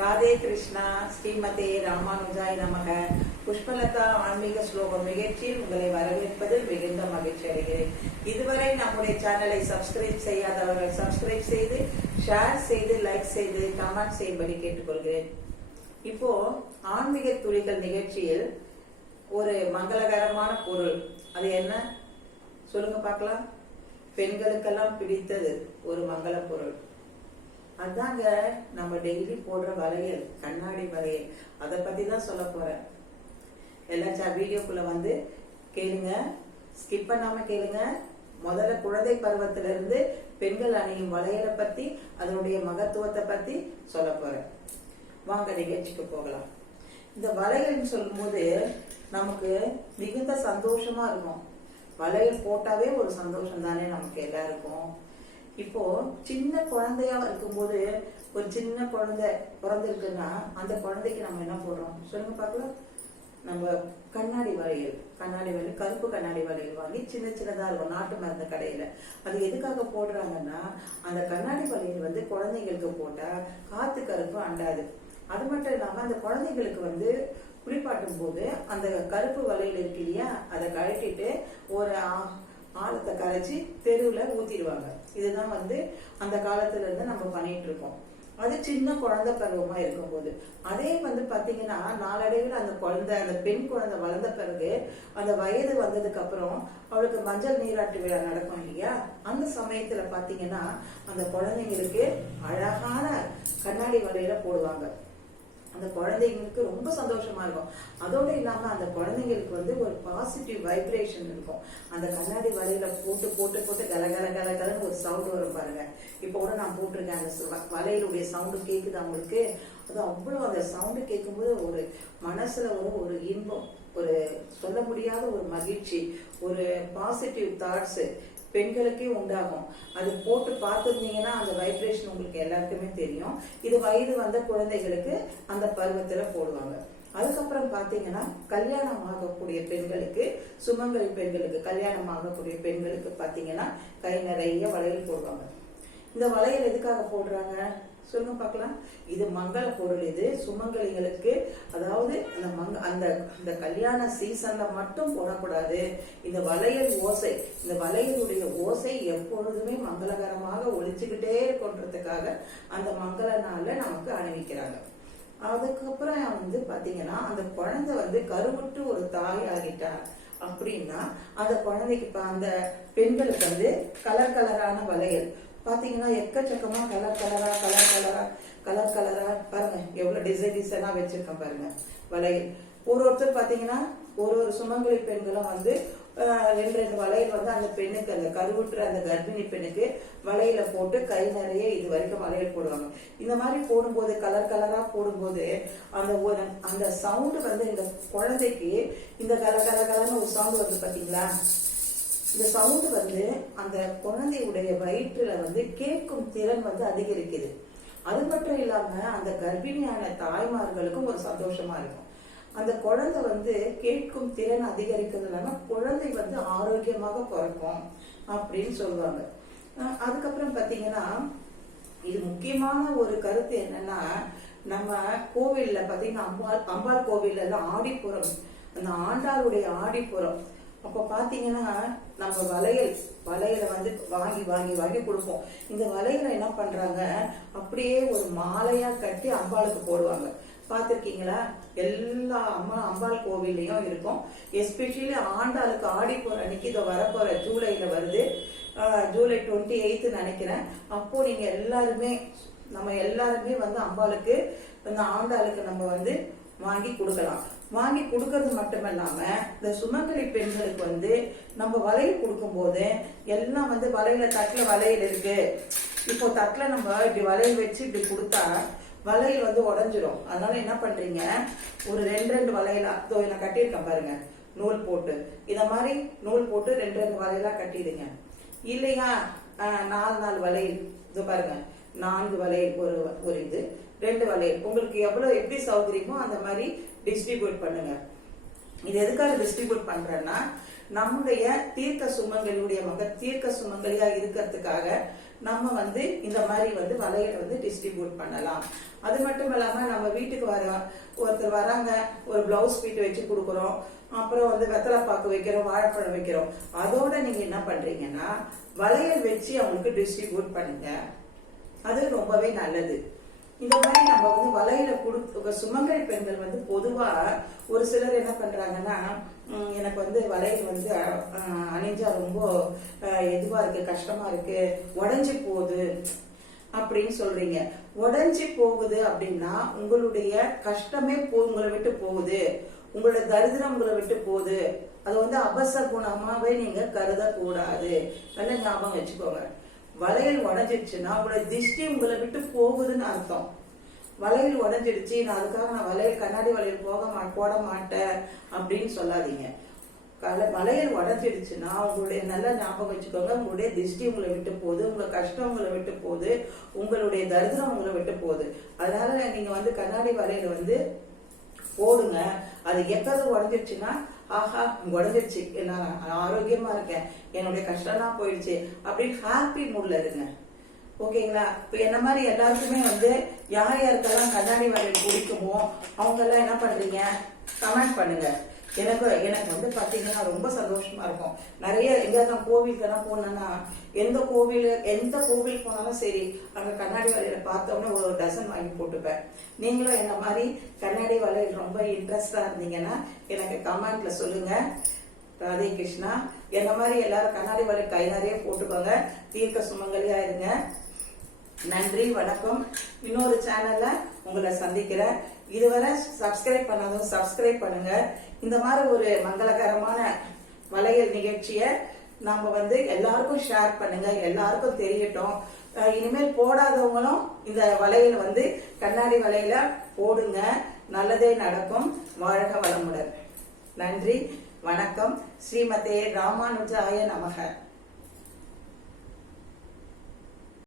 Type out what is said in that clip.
ராதே கிருஷ்ணா ஸ்ரீமதே ராமானுஜாய் நமக. புஷ்பலதா ஆன்மீக ஸ்லோகம் நிகழ்ச்சியில் உங்களை வரவேற்பதில் மிகுந்த மகிழ்ச்சி அடைகிறேன். இதுவரை நம்முடைய சேனலை சப்ஸ்கிரைப் செய்யாதவர்கள் சப்ஸ்கிரைப் செய்து ஷேர் செய்து லைக் செய்து கமெண்ட் செய்யும்படி கேட்டுக்கொள்கிறேன். இப்போ ஆன்மீக துளிகள் நிகழ்ச்சியில் ஒரு மங்களகரமான பொருள். அது என்ன? சொல்லுங்க பார்க்கலாம். பெண்களுக்கெல்லாம் பிடித்தது ஒரு மங்கள பொருள். அதாங்க நம்ம டெய்லி போடுற வளையல் கண்ணாடி வளையல். அதை பத்தி தான் சொல்ல போறேன். எல்லாச்சும் வீடியோக்குள்ள வந்து கேளுங்க. ஸ்கிப் பண்ணாம கேளுங்க. முதல்ல குழந்தை பருவத்துல இருந்து பெண்கள் அணியும் வளையலை பத்தி அதனுடைய மகத்துவத்தை பத்தி சொல்ல போறேன். வாங்க நிகழ்ச்சிக்கு போகலாம். இந்த வளையல்னு சொல்லும்போது நமக்கு மிகுந்த சந்தோஷமா இருக்கும். வளையல் போட்டாவே ஒரு சந்தோஷம் தானே நமக்கு எல்லாருக்கும். இப்போ சின்ன குழந்தையா இருக்கும்போது ஒரு சின்ன குழந்தை பிறந்திருக்குன்னா அந்த குழந்தைக்கு நம்ம என்ன போடுறோம்? சொல்லுங்க பார்க்கலாம் நம்ம கண்ணாடி வளையல். கண்ணாடி வளையல் கருப்பு கண்ணாடி வளையல் வாங்கி சின்ன சின்னதா இருக்கும் நாட்டு மருந்து கடையில. அது எதுக்காக போடுறாங்கன்னா அந்த கண்ணாடி வளையல் வந்து குழந்தைங்களுக்கு போட்டா காத்து கருப்பு அண்டாது. அது மட்டும் இல்லாம அந்த குழந்தைங்களுக்கு வந்து குளிப்பாட்டும் போது அந்த கருப்பு வளையல் இருக்கு இல்லையா அதை கழட்டிட்டு ஒரு ஆழத்தை கரைச்சி தெருவில் ஊத்திடுவாங்க. இதுதான் வந்து அந்த காலத்துல இருந்து நம்ம பண்ணிட்டு இருக்கோம். அது சின்ன குழந்தை பருவமா இருக்கும்போது. அதே வந்து பாத்தீங்கன்னா நாளடைவில் அந்த குழந்தை அந்த பெண் குழந்தை வளர்ந்த பிறகு அந்த வயது வந்ததுக்கு அப்புறம் அவளுக்கு மஞ்சள் நீராட்டு விழா நடக்கும் இல்லையா? அந்த சமயத்துல பாத்தீங்கன்னா அந்த குழந்தைங்களுக்கு அழகான கண்ணாடி வலையில போடுவாங்க. அந்த குழந்தைங்களுக்கு ரொம்ப சந்தோஷமா இருக்கும். அதோட இல்லாம அந்த குழந்தைங்களுக்கு வந்து ஒரு பாசிட்டிவ் வைப்ரேஷன் இருக்கும். அந்த கண்ணாடி வலையில போட்டு போட்டு போட்டு கல கல கல கலன்னு ஒரு சவுண்ட் வரும் பாருங்க. இப்போ கூட நான் போட்டிருக்கேன் அந்த வலையிலுடைய சவுண்டு கேக்குது அவங்களுக்கு அது அவ்வளவு அந்த சவுண்டு கேட்கும்போது ஒரு மனசுல ஒரு ஒரு இன்பம் ஒரு சொல்ல முடியாத ஒரு மகிழ்ச்சி ஒரு பாசிட்டிவ் தாட்ஸ் பெண்களுக்கே உண்டாகும். அது போட்டு பார்த்துருந்தீங்கன்னா அந்த வைப்ரேஷன் உங்களுக்கு எல்லாருக்குமே தெரியும். இது வயது வந்த குழந்தைகளுக்கு அந்த பருவத்துல போடுவாங்க. அதுக்கப்புறம் பாத்தீங்கன்னா கல்யாணம் ஆகக்கூடிய பெண்களுக்கு சுமங்கலி பெண்களுக்கு கல்யாணம் ஆகக்கூடிய பெண்களுக்கு பாத்தீங்கன்னா கை நிறைய வளையல் போடுவாங்க. இந்த வளையல் எதுக்காக போடுறாங்க? சொல்லுங்க பார்க்கலாம். இது மங்கள பொருள் இது. சுமங்கலிகளுக்கு அதாவது அந்த மங்க அந்த அந்த கல்யாண சீசன்ல மட்டும் போடக்கூடாது. இந்த வளையல் ஓசை இந்த வளையலுடைய ஓசை எப்பொழுதுமே மங்களகரமாக ஒழிச்சுக்கிட்டே இருக்கன்றதுக்காக அந்த மங்கள நாள்ல நமக்கு அணிவிக்கிறாங்க. அதுக்கப்புறம் வந்து பாத்தீங்கன்னா அந்த குழந்தை வந்து கருவுற்று ஒரு தாய் ஆகிட்டார். அப்படின்னா அந்த குழந்தைக்கு இப்ப அந்த பெண்களுக்கு வந்து கலர் கலரான வளையல் பாத்தீங்கன்னா எக்கச்சக்கமா கலர் கலரா கலர் கலரா கலர் கலரா பாருங்க எவ்வளவு டிசைன் டிசைனா வச்சிருக்கேன் பாருங்க வளையல். ஒரு ஒருத்தர் பாத்தீங்கன்னா ஒரு ஒரு சுமங்கலி பெண்களும் வந்து ரெண்டு ரெண்டு வளையல் வந்து அந்த பெண்ணுக்கு அந்த கருவுற்ற அந்த கர்ப்பிணி பெண்ணுக்கு வளையல போட்டு கை நிறைய இது வரைக்கும் வளையல் போடுவாங்க. இந்த மாதிரி போடும்போது கலர் கலரா போடும்போது அந்த ஒரு அந்த சவுண்டு வந்து இந்த குழந்தைக்கு இந்த கலர் கலர் கலர்னு ஒரு சவுண்ட் வருது பாத்தீங்களா? இந்த சவுண்ட் வந்து அந்த குழந்தையுடைய வயிற்றுல வந்து கேட்கும் திறன் வந்து அதிகரிக்குது. அது மட்டும் இல்லாம அந்த கர்ப்பிணியான தாய்மார்களுக்கும் ஒரு சந்தோஷமா இருக்கும். அந்த குழந்தை வந்து கேட்கும் திறன் அதிகரிக்கிறது இல்லாம குழந்தை வந்து ஆரோக்கியமாக பிறக்கும் அப்படின்னு சொல்லுவாங்க. அதுக்கப்புறம் பாத்தீங்கன்னா இது முக்கியமான ஒரு கருத்து என்னன்னா நம்ம கோவில்ல பாத்தீங்கன்னா அம்பாள் அம்பாள் கோவில்ல எல்லாம் ஆடிப்புறம் அந்த ஆண்டாளுடைய ஆடிப்புறம் அப்ப பாத்தீங்கன்னா நம்ம வளையல் வளையலை வந்து வாங்கி வாங்கி வாங்கி கொடுப்போம். இந்த வளையலை என்ன பண்றாங்க? அப்படியே ஒரு மாலையா கட்டி அம்பாளுக்கு போடுவாங்க. பார்த்துருக்கீங்களா எல்லா அம்மா அம்பாள் கோவில்லையும் இருக்கும். எஸ்பெஷலி ஆண்டாளுக்கு ஆடி போற அன்னைக்கு இதை வரப்போற ஜூலைல வருது. ஜூலை டுவெண்ட்டி எயித்து நினைக்கிறேன். அப்போ நீங்க எல்லாருமே நம்ம எல்லாருமே வந்து அம்பாளுக்கு இந்த ஆண்டாளுக்கு நம்ம வந்து வாங்கி கொடுக்கலாம். வாங்கி கொடுக்கறது மட்டும் இல்லாமல் இந்த சுமங்கலி பெண்களுக்கு வந்து நம்ம வளையல் கொடுக்கும் போது எல்லாம் வந்து வலையில தட்டுல வளையல் இருக்கு. இப்போ தட்டுல நம்ம இப்படி வளையல் வச்சு இப்படி கொடுத்தா வளையல் வந்து உடஞ்சிரும். அதனால என்ன பண்றீங்க? ஒரு ரெண்டு ரெண்டு வளையலா இதோ நான் கட்டியிருக்கேன் பாருங்க. நூல் போட்டு. இத மாதிரி நூல் போட்டு ரெண்டு ரெண்டு வளையலா கட்டிடுங்க. இல்லையா? நாலு நாலு வளையல் இது பாருங்க. நான்கு வளையல் ஒரு ஒரு இது ரெண்டு வளையல் உங்களுக்கு எவ்வளவு எப்படி சௌகரியமோ அந்த மாதிரி டிஸ்ட்ரிபியூட் பண்ணுங்க. இது எதுக்காக டிஸ்ட்ரிபியூட் பண்றேன்னா நம்முடைய தீர்க்க சுமங்கலியுடைய மக தீர்க்க சுமங்கலியா இருக்கிறதுக்காக நம்ம வந்து இந்த மாதிரி வந்து வளையல் வந்து டிஸ்ட்ரிபியூட் பண்ணலாம். அது மட்டும் இல்லாம நம்ம வீட்டுக்கு வர ஒருத்தர் வராங்க ஒரு பிளவுஸ் பீட் வச்சு கொடுக்குறோம் அப்புறம் வந்து வெத்தலை பாக்கு வைக்கிறோம் வாழைப்பழம் வைக்கிறோம். அதோட நீங்க என்ன பண்றீங்கன்னா வளையல் வச்சு அவங்களுக்கு டிஸ்ட்ரிபியூட் பண்ணுங்க. அது ரொம்பவே நல்லது. இந்த மாதிரி நம்ம வந்து வலையில கொடுத்து சுமங்கலி பெண்கள் வந்து பொதுவா ஒரு சிலர் என்ன பண்றாங்கன்னா எனக்கு வந்து வலையில் வந்து அணிஞ்சா ரொம்ப அஹ், இதுவா இருக்கு கஷ்டமா இருக்கு உடஞ்சி போகுது அப்படின்னு சொல்றீங்க. உடஞ்சி போகுது அப்படின்னா உங்களுடைய கஷ்டமே போ உங்களை விட்டு போகுது. உங்களோட தரிதிரம் உங்களை விட்டு போகுது. அது வந்து அபச குணமாவே நீங்க கருதக்கூடாது. நல்ல ஞாபகம் வச்சுக்கோங்க. வளையல் உடஞ்சிடுச்சுன்னா உங்களோட திஷ்டி உங்களை விட்டு போகுதுன்னு அர்த்தம். வளையல் உடஞ்சிடுச்சு நான் அதுக்காக நான் வளையல் கண்ணாடி வளையல் போக மா போட மாட்டேன் அப்படின்னு சொல்லாதீங்க. வளையல் உடஞ்சிடுச்சுன்னா உங்களுடைய நல்ல ஞாபகம் வச்சுக்கோங்க உங்களுடைய திருஷ்டி உங்களை விட்டு போகுது உங்க கஷ்டம் உங்களை விட்டு போகுது உங்களுடைய தரிசனம் உங்களை விட்டு போகுது. அதனால நீங்க வந்து கண்ணாடி வளையல் வந்து போடுங்க. அது எப்போது உடஞ்சிருச்சுன்னா ஆஹா உடஞ்சிருச்சு. நான் ஆரோக்கியமா இருக்கேன். என்னுடைய கஷ்டம்லாம் போயிடுச்சு. அப்படின்னு ஹாப்பி மூட்ல இருங்க. ஓகேங்களா இப்போ என்ன மாதிரி எல்லாருக்குமே வந்து யார் யாருக்கெல்லாம் கண்ணாடி வரையில் பிடிக்குமோ அவங்க எல்லாம் என்ன பண்றீங்க? கமெண்ட் பண்ணுங்க. எனக்கு எனக்கு வந்து பாத்தீங்கன்னா ரொம்ப சந்தோஷமா இருக்கும். நிறைய எங்கேயாவது நான் கோவிலுக்கெல்லாம் போனேன்னா எந்த கோவில் எந்த கோவில் போனாலும் சரி அங்க கண்ணாடி வளையல பார்த்தோன்னே ஒரு டசன் வாங்கி போட்டுப்பேன். நீங்களும் என்ன மாதிரி கண்ணாடி வளையல் ரொம்ப இன்ட்ரெஸ்டா இருந்தீங்கன்னா எனக்கு கமெண்ட்ல சொல்லுங்க. ராதே கிருஷ்ணா என்ன மாதிரி எல்லாரும் கண்ணாடி வளையல் கை நிறைய போட்டுக்கோங்க. தீர்க்க சுமங்கலியா இருங்க. நன்றி வணக்கம். இன்னொரு சேனல்ல உங்களை சந்திக்கிறேன். இதுவரை சப்ஸ்கிரைப் பண்ணதும் சப்ஸ்கிரைப் பண்ணுங்க. இந்த மாதிரி ஒரு மங்களகரமான வளையல் நிகழ்ச்சியை நாம வந்து எல்லாருக்கும் ஷேர் பண்ணுங்க. எல்லாருக்கும் தெரியட்டும். இனிமேல் போடாதவங்களும் இந்த வளையல் வந்து கண்ணாடி வலையில போடுங்க. நல்லதே நடக்கும். வாழ்க வளமுடன். நன்றி வணக்கம். ஸ்ரீமதே ராமானுஜாய நமக.